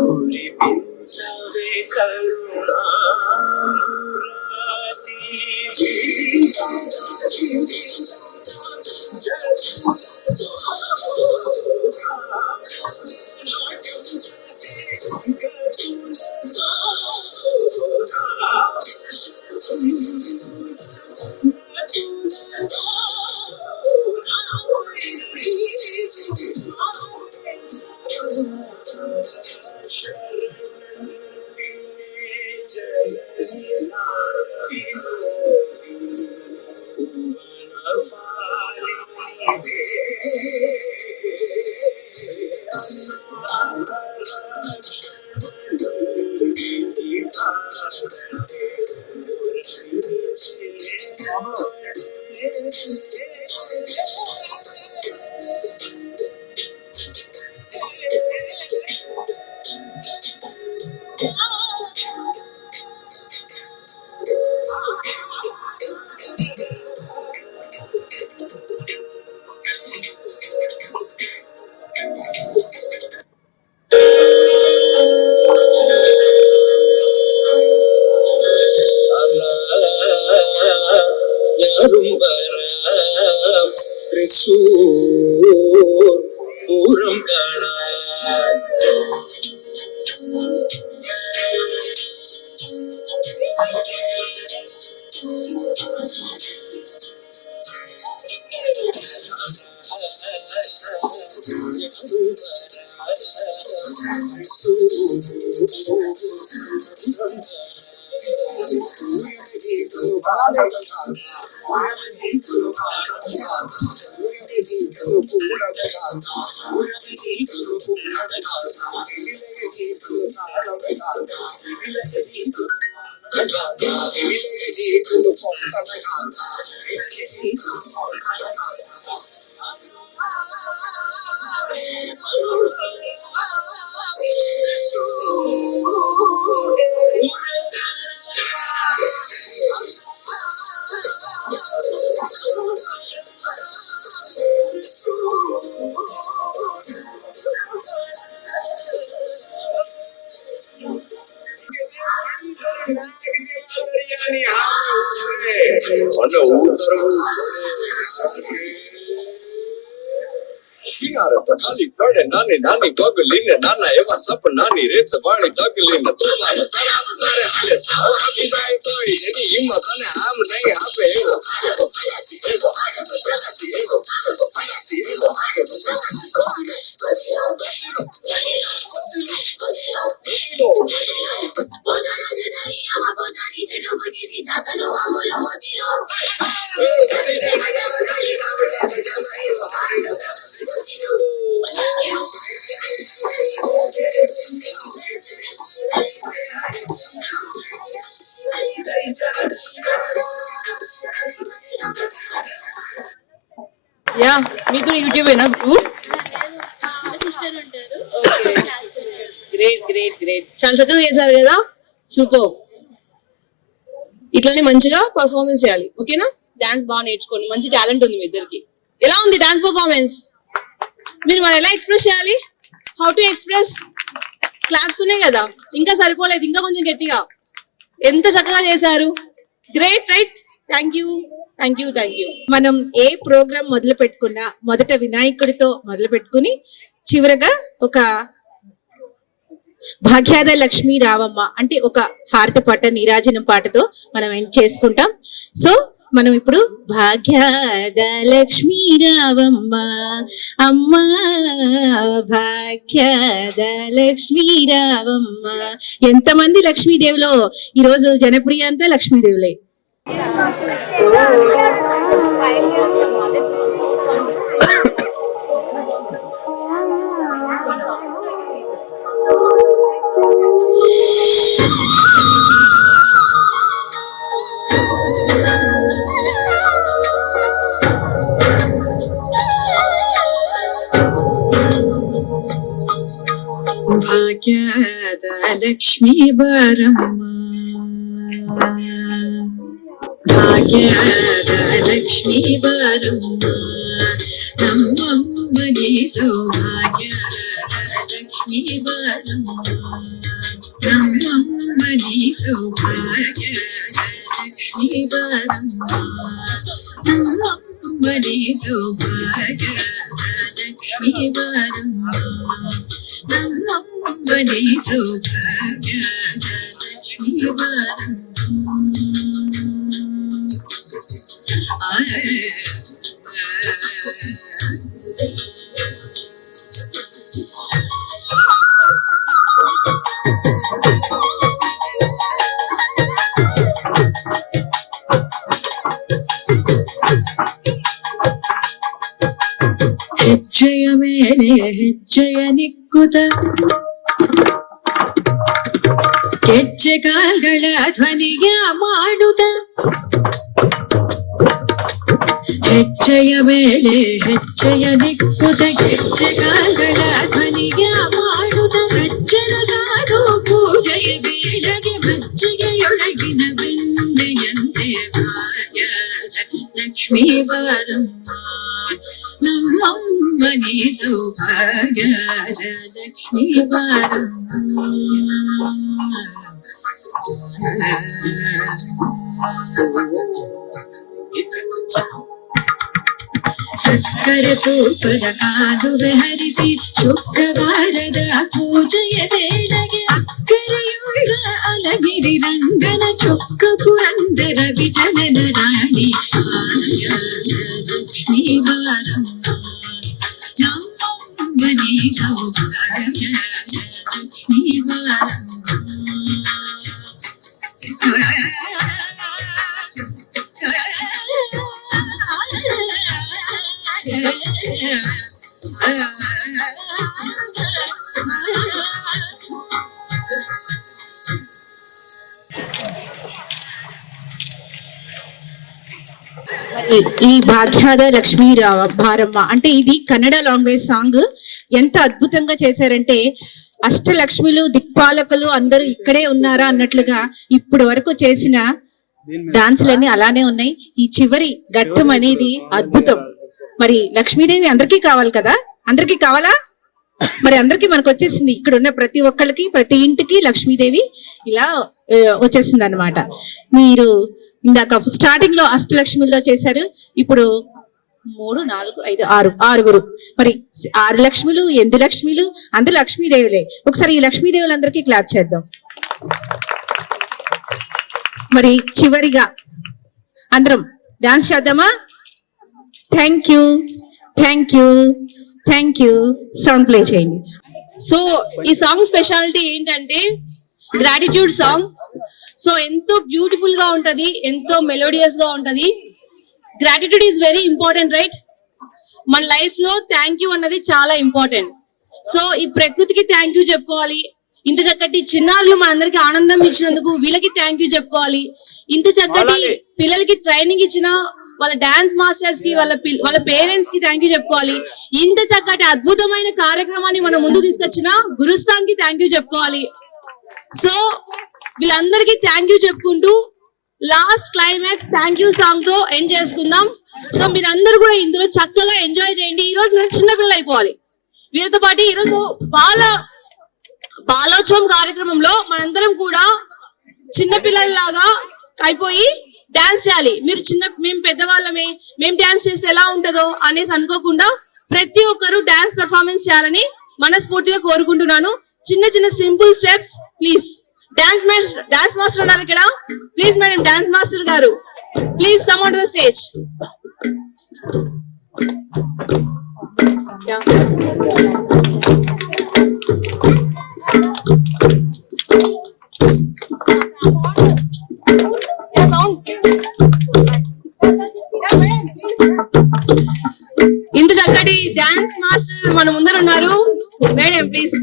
కురిపించవే కరుణారాశి Kali pade nani nani gogoline nana eva sap nani ret bani dagiline to mara taraf mare hale sawa ki sai to yedi imma tane am nahi ape ego palasi ego aga to palasi ego to palasi ego aga to palasi godilo bodana se dariya bodani se dubki thi jatano amulo motilo yeah మీకు యూట్యూబేనా గురువు? Sister ఉంటారు. Okay, great great great, చాలా చక్కగా చేశారు కదా, super. ఇట్లానే మంచిగా performance చేయాలి, ఓకేనా? డాన్స్ బాగా నేర్చుకోండి, మంచి టాలెంట్ ఉంది మీ ఇద్దరికి. ఎలా ఉంది డాన్స్ పర్ఫార్మెన్స్? మీరు మరి ఎలా ఎక్స్ప్రెస్ చేయాలి? How to express? క్లాప్స్ ఉన్నాయి కదా, ఇంకా సరిపోలేదు, ఇంకా కొంచెం గట్టిగా. ఎంత చక్కగా చేశారు, great, right. Thank you thank you thank you. మనం ఏ ప్రోగ్రాం మొదలు పెట్టుకున్నా మొదట వినాయకుడితో మొదలు పెట్టుకుని చివరగా ఒక భాగ్యాద లక్ష్మీ రావమ్మ అంటే ఒక హారతి పట్ట నీరాజనం పాటతో మనం ఎండ్ చేసుకుంటాం. సో మనం ఇప్పుడు భాగ్యాద లక్ష్మీ రావమ్మ అమ్మ, భాగ్యాద లక్ష్మీ రావమ్మ. ఎంతమంది లక్ష్మీదేవిలో ఈరోజు జనప్రియ అంతా లక్ష్మీదేవులే. ಭಾಗ್ಯದ ಲಕ್ಷ್ಮೀ ಬಾರಮ್ಮ, ಭಾಗ್ಯದ ಲಕ್ಷ್ಮೀ ಬಾರಮ್ಮ, ನಮ್ಮಮ್ಮನಿ ಸೌಭಾಗ್ಯದ ಲಕ್ಷ್ಮೀ ಬಾರಮ್ಮ, ನಮ್ಮಮ್ಮನಿ ಸೌಭಾಗ್ಯದ ಲಕ್ಷ್ಮೀ ಬಾರಮ್ಮ, ನಮ್ಮಮ್ಮನಿ ಸೌಭಾಗ್ಯದ ಲಕ್ಷ್ಮೀ ಬಾರಮ್ಮ, ನಮ್ಮಮ್ಮನಿ ಸೌಭಾಗ್ಯದ ಲಕ್ಷ್ಮೀ ಬಾರಮ್ಮ. ಹೆಜ್ಜೆಯ ಮೇಲೆ ಹೆಜ್ಜೆಯ ನಿಕ್ಕುತ ಹೆಜ್ಜೆ ಕಾಲ್ಗಳ ಧ್ವನಿಯ ಮಾಡುತ್ತ, ಹೆಜ್ಜೆಯ ಮೇಲೆ ಹೆಜ್ಜೆಯ ನಿಕ್ಕುತ ಹೆಜ್ಜೆ ಕಾಲ್ಗಳ ಧ್ವನಿಯ ಮಾಡುತ್ತ, ಸಜ್ಜನ ಸಾಧು ಪೂಜೆಯ ಬೇಡಗೆ ಮಜ್ಜಿಗೆಯೊಳಗಿನ ಬೆಣ್ಣೆಯಂತೆ ಭಾಗ್ಯದ ಲಕ್ಷ್ಮೀ ಬಾರಮ್ಮ, ನಮ್ಮಮ್ಮನಿ ಸೌಭಾಗ್ಯದ ಲಕ್ಷ್ಮೀ ಬಾರಮ್ಮ. ಸಕ್ಕರೆ ತೂಪದ ಕಾದುವೆ ಹರಿಸಿ ಶುಕ್ರವಾರದ ಪೂಜೆಯ ವೇಳೆಗೆ ಅಕ್ಕರೆಯುಳ್ಳ ಅಲಗಿರಿ ರಂಗನ ಚೊಕ್ಕ ಪುರಂದರ ವಿಠಲನ ರಾಣಿ ಭಾಗ್ಯದ ಲಕ್ಷ್ಮೀ ಬಾರಮ್ಮ, ನಮ್ಮಮ್ಮನಿ ಸೌಭಾಗ್ಯದ ఈ భాగ్యాద లక్ష్మీ భారమ్మ అంటే ఇది కన్నడ లాంగ్వేజ్ సాంగ్. ఎంత అద్భుతంగా చేశారంటే అష్టలక్ష్మిలు దిక్పాలకులు అందరూ ఇక్కడే ఉన్నారా అన్నట్లుగా ఇప్పటి వరకు చేసిన డాన్సులన్నీ అలానే ఉన్నాయి. ఈ చివరి ఘట్టం అనేది అద్భుతం. మరి లక్ష్మీదేవి అందరికీ కావాలి కదా, అందరికీ కావాలా? మరి అందరికీ మనకు వచ్చేసింది. ఇక్కడ ఉన్న ప్రతి ఒక్కళ్ళకి ప్రతి ఇంటికి లక్ష్మీదేవి ఇలా వచ్చేసింది అన్నమాట. మీరు ఇందాక స్టార్టింగ్ లో అష్టలక్ష్మిలో చేశారు, ఇప్పుడు 3, 4, 5, 6 ఆరుగురు. మరి 6 లక్ష్మిలు, 8 లక్ష్మిలు, అందరు లక్ష్మీదేవులే. ఒకసారి ఈ లక్ష్మీదేవులందరికీ క్లాప్ చేద్దాం. మరి చివరిగా అందరం డాన్స్ చేద్దామా? Thank you, thank you, thank you. Song play చేయండి. సో ఈ సాంగ్ స్పెషాలిటీ ఏంటంటే గ్రాటిట్యూడ్ సాంగ్. సో ఎంతో బ్యూటిఫుల్ గా ఉంటది, ఎంతో మెలోడియస్ గా ఉంటది. Gratitude is very important, right? మన లైఫ్ లో థ్యాంక్ యూ అన్నది చాలా ఇంపార్టెంట్. సో ఈ ప్రకృతికి థ్యాంక్ యూ చెప్పుకోవాలి. ఇంత చక్కటి చిన్నారులు మనందరికి ఆనందం ఇచ్చినందుకు వీళ్ళకి థ్యాంక్ యూ చెప్పుకోవాలి. ఇంత చక్కటి పిల్లలకి ట్రైనింగ్ ఇచ్చిన వాళ్ళ డాన్స్ మాస్టర్స్ కి, వాళ్ళ పేరెంట్స్ కి థ్యాంక్ యూ చెప్పుకోవాలి. ఇంత చక్కటి అద్భుతమైన కార్యక్రమాన్ని మన ముందు తీసుకొచ్చిన గురుస్థాన్ కి థ్యాంక్ యూ చెప్పుకోవాలి. సో వీళ్ళందరికీ థ్యాంక్ యూ చెప్పుకుంటూ last climax thank you song తో ఎండ్ చేసుకుందాం. సో మీరందరూ కూడా ఇందులో చక్కగా ఎంజాయ్ చేయండి. ఈ రోజు మీరు చిన్నపిల్లలు అయిపోవాలి. వీళ్ళతో పాటు ఈ రోజు బాలోత్సవం కార్యక్రమంలో మనందరం కూడా చిన్నపిల్లల్లాగా అయిపోయి డాన్స్ చేయాలి. మీరు మేము పెద్దవాళ్ళమే, మేము డాన్స్ చేస్తే ఎలా ఉంటుందో అనేసి అనుకోకుండా ప్రతి ఒక్కరు డాన్స్ పర్ఫార్మెన్స్ చేయాలని మనస్ఫూర్తిగా కోరుకుంటున్నాను. చిన్న చిన్న simple steps please. Dance master ఉన్నారు ఇక్కడ, ప్లీజ్ మేడం. డాన్స్ మాస్టర్ గారు please come on to the stage. ఇంత చక్కటి డాన్స్ మాస్టర్ మన ముందర ఉన్నారు. Madam please.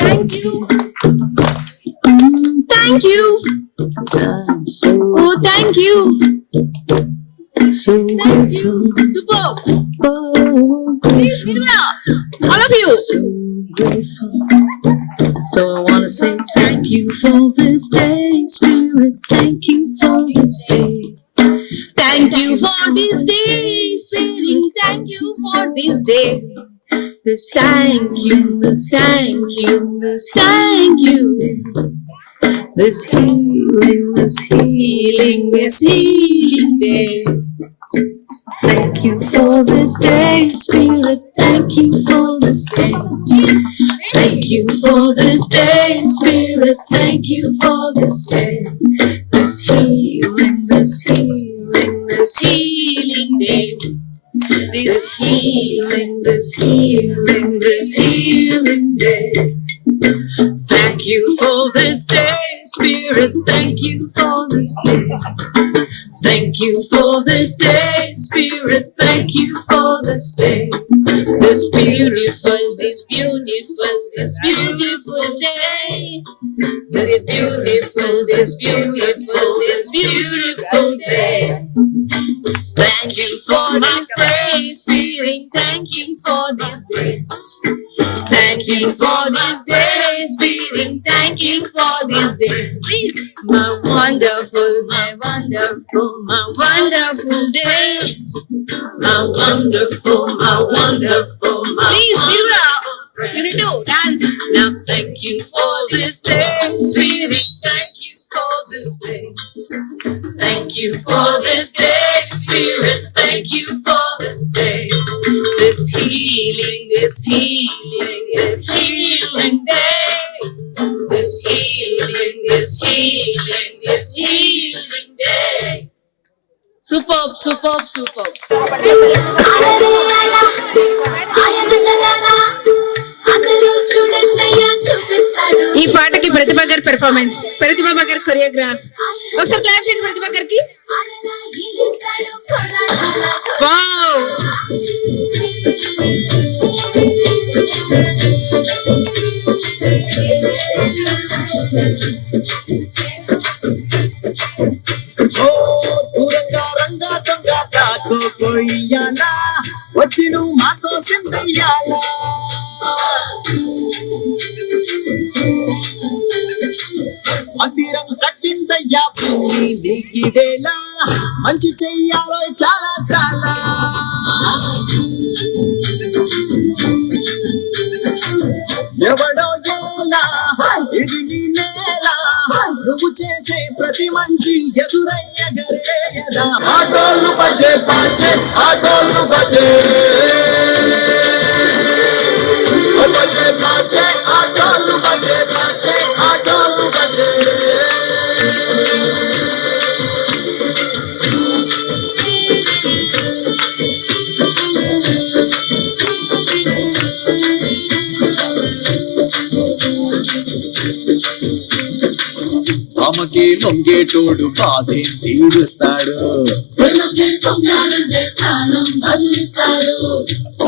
Thank you, thank you, oh thank you, thank you. Super. Please మీరు కూడా, all of you. So I want to say thank you for this day, Spirit. Thank you for this day. Thank you for this day, Spirit. Thank you for this day. This Thank you, thank you, thank you. this healing, this Healing, this healing day. Thank you for this day, Spirit. Thank you for this day. Thank you for this day, Spirit. Thank you for this day. This healing, this healing, this Healing day. this healing, this healing, this healing day. Thank you for this day, Spirit. Thank you for this day. Thank you for this day, Spirit. Thank you for this day. This beautiful, This beautiful, this beautiful day. this beautiful, this beautiful, this beautiful day. Thank you for this day, Spirit. Thank you for this day. Thank you for this day, Spirit. Thank you for this day. Please, My wonderful, my wonderful, my wonderful day. my wonderful, my wonderful, my Please, Mirura, you need to dance. Now thank you for this day, Spirit. Thank you for this day. Thank you for this day, Spirit. Thank you for this day. This healing, this healing, this healing day. This healing, this healing, this healing day. Superb, superb, superb. అందరూ చూడండి performance. ప్రతిభ గారి choreograph. ఒకసారి clap చేయండి ప్రతిభ గారికి. Wow. దూరంగా రంగా దొంగ దాకో కొయ్యాలా వచ్చి నువ్వు మాతో సిందయ్యాలా మందిరం కట్టిందయ్యా భూమి నీకి వేళ మంచి చెయ్యాలో చాలా చాలా ఎవడో ఎలా ఇది నీ నేల నువ్వు చేసే ప్రతి మంచి ఎదురయ్యగరేయదా ఆటోలు బజే బాజే ఆటోలు బజే బజే బాజే ఆటోలు బజే బాజే ఆటోలు బజే ఆమెకి లొంగేటోడు బాధేం తీరుస్తాడు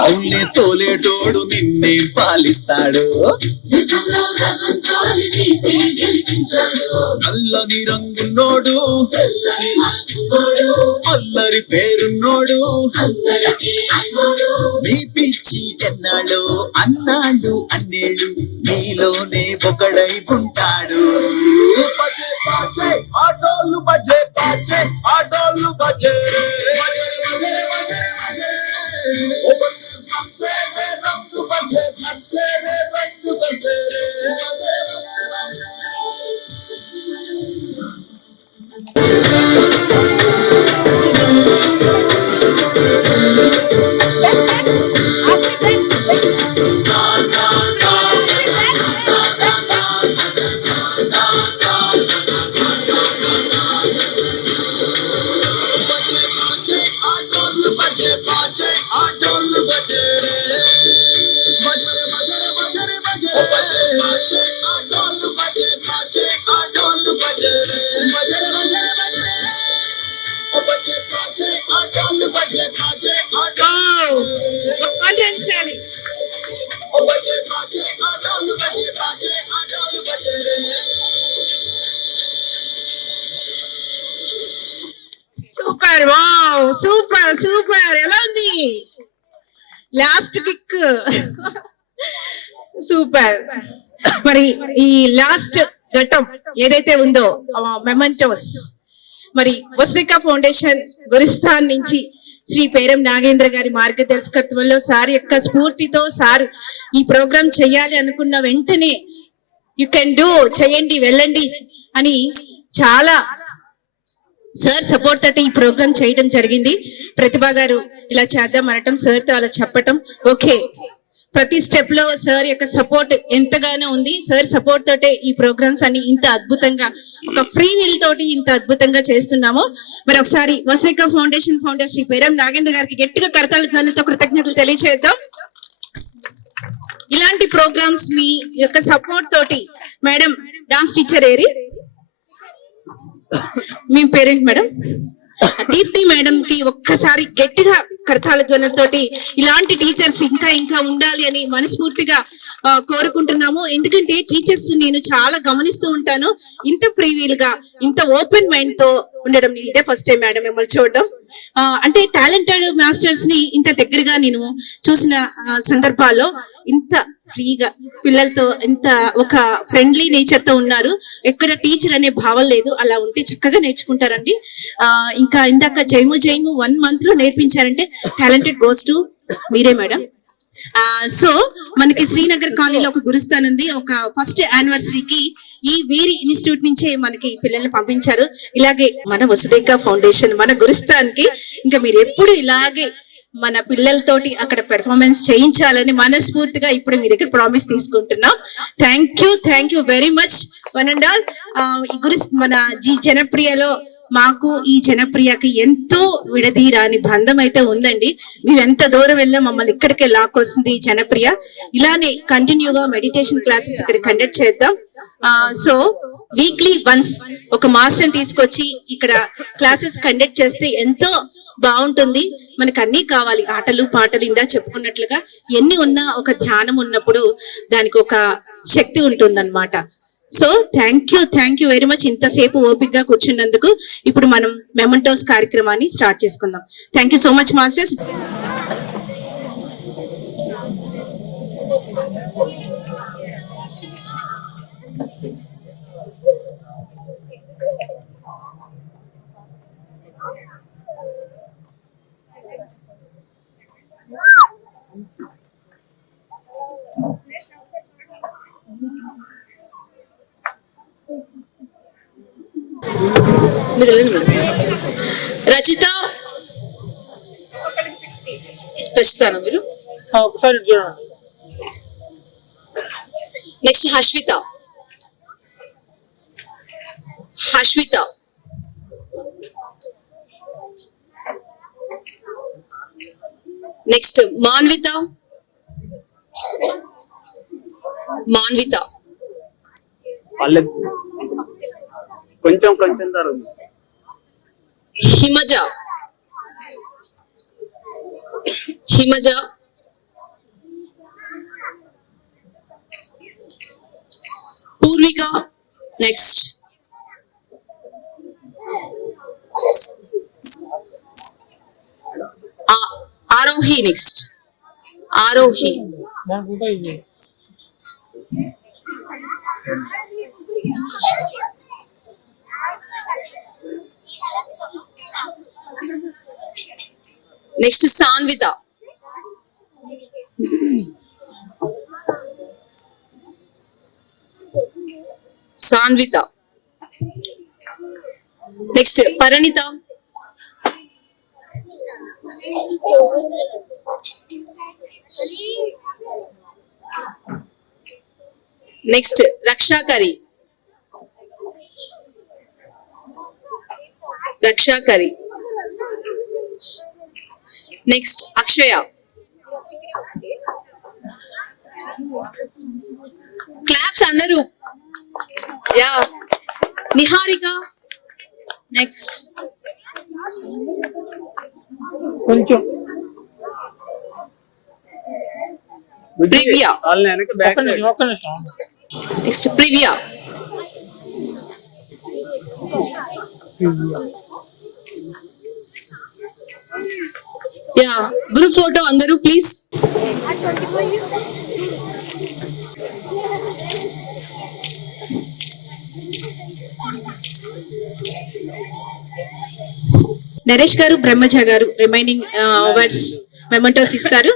అవునే తోలేటోడు నిన్నేం పాలిస్తాడు నల్లని రంగున్నోడు అల్లరి పేరున్నోడు మీ పిచ్చి ఎన్నాళ్ళు అన్నాళ్ళు అన్నేళ్ళు నీలోనే ఒకడై ఉంటాడు బజే బాజే ఆటోలు బజే బాజే ఆటోలు బజే ఓ బజే బజే రంగు బజే బజే రంగు బజే సూపర్. Wow super super. ఎలా ఉంది లాస్ట్ కిక్? సూపర్. మరి ఈ లాస్ట్ ఘట్టం ఏదైతే ఉందో మెమెంటోస్, మరి వసుదిక ఫౌండేషన్ గురిస్థాన్ నుంచి శ్రీ పేరం నాగేంద్ర గారి మార్గదర్శకత్వంలో సార్ యొక్క స్ఫూర్తితో సార్ ఈ ప్రోగ్రాం చేయాలి అనుకున్న వెంటనే యు కెన్ డూ, చేయండి వెళ్ళండి అని చాలా సార్ సపోర్ట్ తోటి ఈ ప్రోగ్రామ్ చేయడం జరిగింది. ప్రతిభ గారు ఇలా చేద్దాం అనటం, సార్ తో అలా చెప్పటం, ఓకే ప్రతి స్టెప్ లో సార్ యొక్క సపోర్ట్ ఎంతగానో ఉంది. సార్ సపోర్ట్ తోటే ఈ ప్రోగ్రామ్స్ అన్ని ఇంత అద్భుతంగా ఒక ఫ్రీ విల్ తోటి ఇంత అద్భుతంగా చేస్తున్నాము. మరి ఒకసారి వసుదిక ఫౌండేషన్ ఫౌండర్ శ్రీ పేరం నాగేంద్ర గారికి గట్టిగా కరతాళ ధ్వనులతో కృతజ్ఞతలు తెలియజేద్దాం. ఇలాంటి ప్రోగ్రామ్స్ మీ యొక్క సపోర్ట్ తోటి మేడం డాన్స్ టీచర్ ఏరి మీ పేరెంట్ మేడం దీప్తి మేడం కి ఒక్కసారి గట్టిగా కరతాళ ధ్వనులతోటి ఇలాంటి టీచర్స్ ఇంకా ఇంకా ఉండాలి అని మనస్ఫూర్తిగా కోరుకుంటున్నాము. ఎందుకంటే టీచర్స్ నేను చాలా గమనిస్తూ ఉంటాను, ఇంత ఫ్రీవీల్ గా ఇంత ఓపెన్ మైండ్ తో ఉండడం ఇదే ఫస్ట్ టైం మేడం మిమ్మల్ని చూడడం. అంటే టాలెంటెడ్ మాస్టర్స్ ని ఇంత దగ్గరగా నేను చూసిన సందర్భాల్లో ఇంత ఫ్రీగా పిల్లలతో ఇంత ఒక ఫ్రెండ్లీ నేచర్ తో ఉన్నారు. ఎక్కడ టీచర్ అనే భావం లేదు. అలా ఉంటే చక్కగా నేర్చుకుంటారండి. ఇంకా ఇందాక జైము 1 month లో నేర్పించారంటే టాలెంటెడ్ గోస్ టు మీరే మేడం. సో మనకి శ్రీనగర్ కాలనీలో ఒక గురుస్థాన్ ఉంది. ఒక ఫస్ట్ యానివర్సరీకి ఈ వీరి ఇన్స్టిట్యూట్ నుంచే మనకి పిల్లల్ని పంపించారు. ఇలాగే మన వసుదిక ఫౌండేషన్ మన గురుస్థాన్ కి ఇంకా మీరు ఎప్పుడు ఇలాగే మన పిల్లలతోటి అక్కడ పెర్ఫార్మెన్స్ చేయించాలని మనస్ఫూర్తిగా ఇప్పుడు మీ దగ్గర ప్రామిస్ తీసుకుంటున్నాం. Thank you very much one and all. ఈ మన జనప్రియలో మాకు ఈ జనప్రియకి ఎంతో విడదీరాని బంధం అయితే ఉందండి. మేము ఎంత దూరం వెళ్ళినా మమ్మల్ని ఇక్కడికే లాక్కొస్తుంది ఈ జనప్రియ. ఇలానే కంటిన్యూగా మెడిటేషన్ క్లాసెస్ ఇక్కడ కండక్ట్ చేద్దాం. సో వీక్లీ వన్స్ ఒక మాస్టర్ తీసుకొచ్చి ఇక్కడ క్లాసెస్ కండక్ట్ చేస్తే ఎంతో బాగుంటుంది. మనకు అన్ని కావాలి, ఆటలు పాటలు, ఇందా చెప్పుకున్నట్లుగా ఎన్ని ఉన్నా ఒక ధ్యానం ఉన్నప్పుడు దానికి ఒక శక్తి ఉంటుందన్నమాట. So thank you very much ఇంతసేపు ఓపికగా కూర్చున్నందుకు. ఇప్పుడు మనం మెమెంటోస్ కార్యక్రమాన్ని స్టార్ట్ చేసుకుందాం. Thank you so much masters. Rachitha రచితానా మీరు? ఒకసారి చూడండి. నెక్స్ట్ హర్షిత నెక్స్ట్ మాన్విత వాళ్ళే కొంచెం జరుగుతుంది. Himaja Purvika next Arohi next Sanvitha next Parinitha next Rakshakari next Akshaya. Claps అందరూ. యా నిహారిక నెక్స్ట్ కొంచెం Privya next Privya. Yeah group photo అందరూ please. Naresh garu, Brahmaja garu remaining awards mementos ఇస్తారు.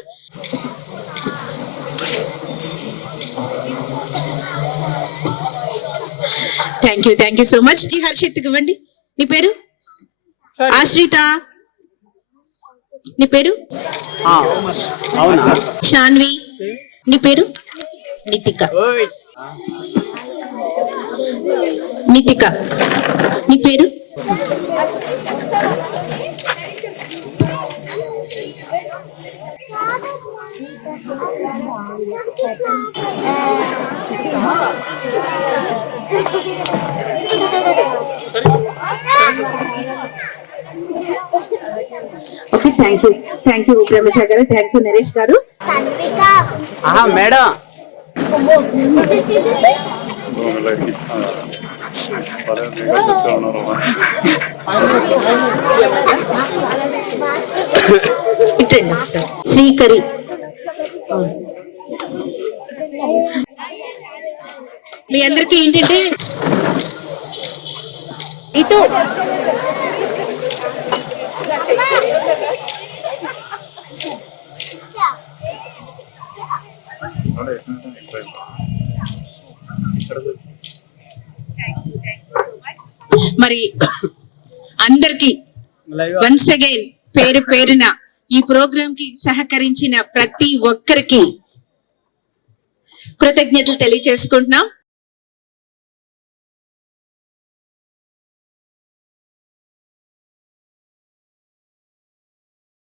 Thank you so much. Harshith ఇవ్వండి. నీ పేరు? ఆశ్రిత. నీ పేరు? శాన్వి. నీ పేరు? నితిక. నీ పేరు? ఓకే థ్యాంక్ యూ బ్రహ్మజ గారు, థ్యాంక్ యూ నరేష్ గారు. మేడం శ్రీకరి. మీ అందరికీ ఏంటంటే ఇటు మరి అందరికి వన్స్ అగైన్ పేరున ఈ ప్రోగ్రామ్ కి సహకరించిన ప్రతి ఒక్కరికి కృతజ్ఞతలు తెలియజేసుకుంటున్నాం.